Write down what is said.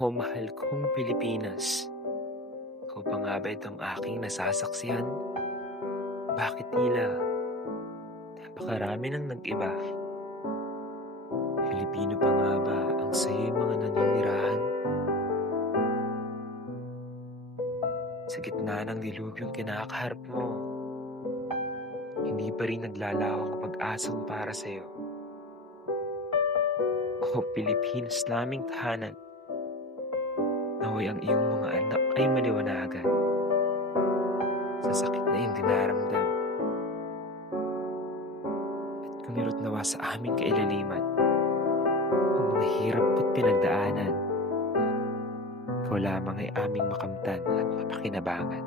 O mahal kong Pilipinas, ikaw pa nga ba itong aking nasasaksihan? Bakit tila napakarami ng nag-iba? Pilipino pa nga ba ang sa'yo'y mga naninirahan? Sa gitna ng dilubyong kinakaharap mo, hindi pa rin naglalaho ang pag-asang para sa'yo. O Pilipinas naming tahanan, naway ang iyong mga anak ay maliwanagan sa sakit na iyong dinaramdam at kumirot nawa sa aming kailaliman ang mga hirap at pinagdaanan. Ikaw lamang ay aming makamtan at mapakinabangan.